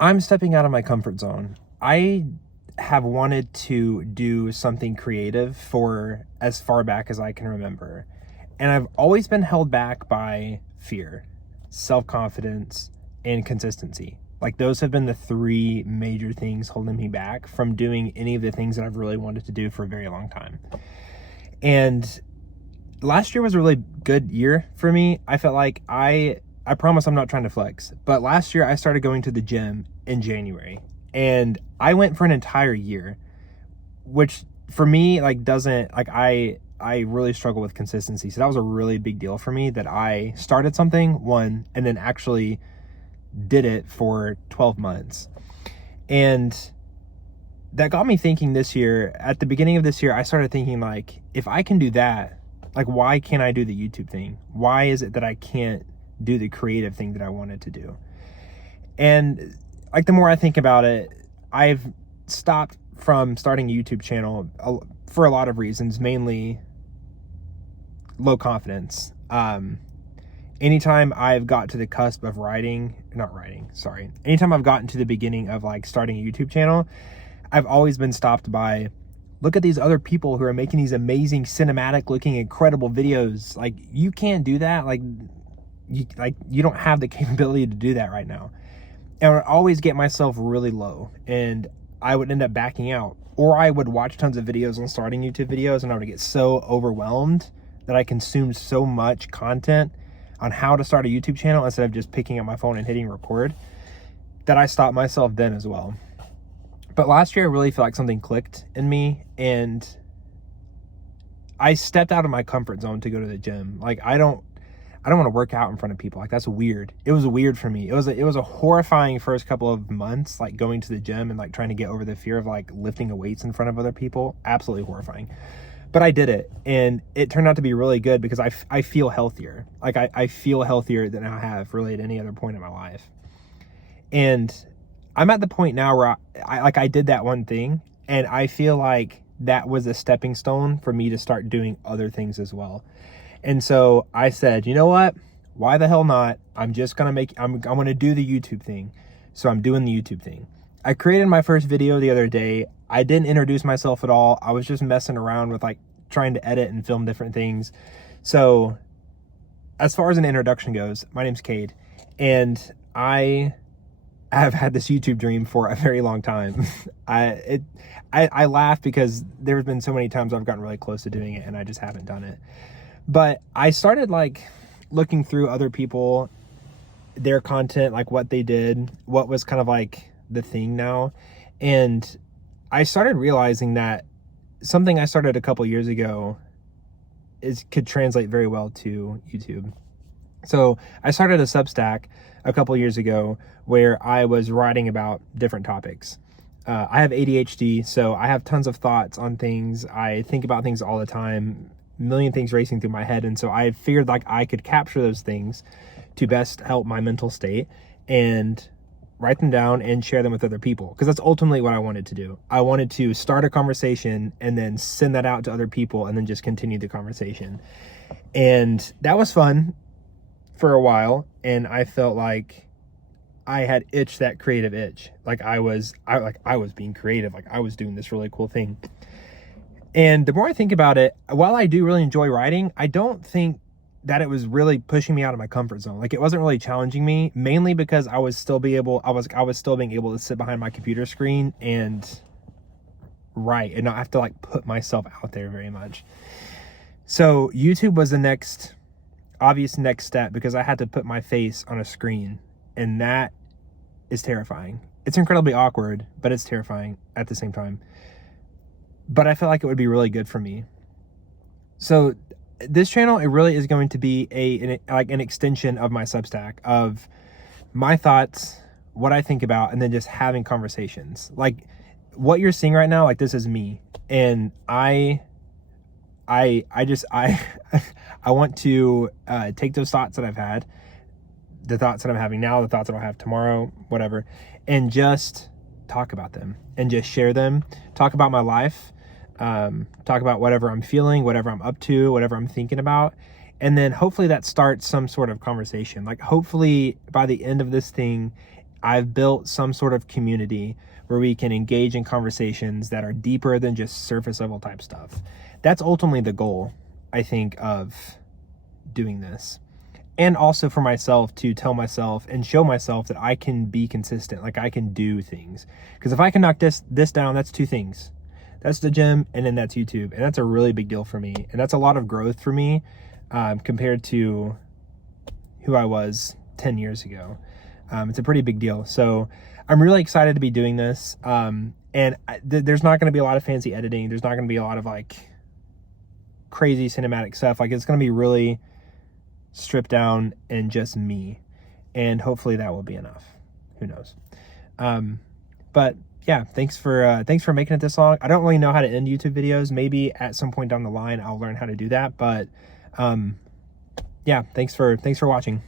I'm stepping out of my comfort zone. I have wanted to do something creative for as far back as I can remember. And I've always been held back by fear, self-confidence, and consistency. Like those have been the three major things holding me back from doing any of the things that I've really wanted to do for a very long time. And last year was a really good year for me. I felt like I promise I'm not trying to flex, but last year I started going to the gym in January and I went for an entire year, which for me like doesn't like I really struggle with consistency. So that was a really big deal for me that I started something one and then actually did it for 12 months. And that got me thinking this year, at the beginning of this year, I started thinking like, if I can do that, like why can't I do the YouTube thing? Why is it that I can't do the creative thing that I wanted to do? And like the more I think about it, I've stopped from starting a YouTube channel for a lot of reasons, mainly low confidence. Anytime I've got to the cusp of anytime I've gotten to the beginning of like starting a YouTube channel, I've always been stopped by, look at these other people who are making these amazing cinematic looking incredible videos. Like you can't do that. You don't have the capability to do that right now. And I would always get myself really low and I would end up backing out, or I would watch tons of videos on starting YouTube videos and I would get so overwhelmed that I consumed so much content on how to start a YouTube channel instead of just picking up my phone and hitting record that I stopped myself then as well. But last year I really feel like something clicked in me and I stepped out of my comfort zone to go to the gym. Like I don't want to work out in front of people. Like that's weird. It was weird for me. It was a horrifying first couple of months, like going to the gym and like trying to get over the fear of like lifting weights in front of other people. Absolutely horrifying. But I did it and it turned out to be really good because I feel healthier. Like I feel healthier than I have really at any other point in my life. And I'm at the point now where I did that one thing and I feel like that was a stepping stone for me to start doing other things as well. And so I said, you know what? Why the hell not? I'm going to do the YouTube thing. So I'm doing the YouTube thing. I created my first video the other day. I didn't introduce myself at all. I was just messing around with like trying to edit and film different things. So as far as an introduction goes, my name's Cade and I have had this YouTube dream for a very long time. I laugh because there's been so many times I've gotten really close to doing it and I just haven't done it. But I started like looking through other people, their content, like what they did, what was kind of like the thing now. And I started realizing that something I started a couple years ago could translate very well to YouTube. So I started a Substack a couple years ago where I was writing about different topics. I have ADHD, so I have tons of thoughts on things. I think about things all the time, million things racing through my head. And so I figured like I could capture those things to best help my mental state and write them down and share them with other people. Because that's ultimately what I wanted to do. I wanted to start a conversation and then send that out to other people and then just continue the conversation. And that was fun for a while. And I felt like I had itched that creative itch. Like I was being creative. Like I was doing this really cool thing. And the more I think about it, while I do really enjoy writing, I don't think that it was really pushing me out of my comfort zone. Like it wasn't really challenging me, mainly because I was still being able to sit behind my computer screen and write and not have to like put myself out there very much. So YouTube was the obvious next step because I had to put my face on a screen, and that is terrifying. It's incredibly awkward, but it's terrifying at the same time. But I feel like it would be really good for me. So this channel, it really is going to be an extension of my Substack, of my thoughts, what I think about, and then just having conversations. Like what you're seeing right now, like this is me. And I want to take those thoughts that I've had, the thoughts that I'm having now, the thoughts that I'll have tomorrow, whatever, and just talk about them and just share them, talk about my life, talk about whatever I'm feeling, whatever I'm up to, whatever I'm thinking about. And then hopefully that starts some sort of conversation. Like hopefully by the end of this thing, I've built some sort of community where we can engage in conversations that are deeper than just surface level type stuff. That's ultimately the goal, I think, of doing this. And also for myself to tell myself and show myself that I can be consistent, like I can do things. Because if I can knock this down, that's two things. That's the gym, and then that's YouTube. And that's a really big deal for me. And that's a lot of growth for me compared to who I was 10 years ago. It's a pretty big deal. So I'm really excited to be doing this. There's not going to be a lot of fancy editing. There's not going to be a lot of like crazy cinematic stuff. Like it's going to be really stripped down and just me. And hopefully that will be enough. Who knows? But yeah, thanks for making it this long. I don't really know how to end YouTube videos. Maybe at some point down the line, I'll learn how to do that. But yeah, thanks for watching.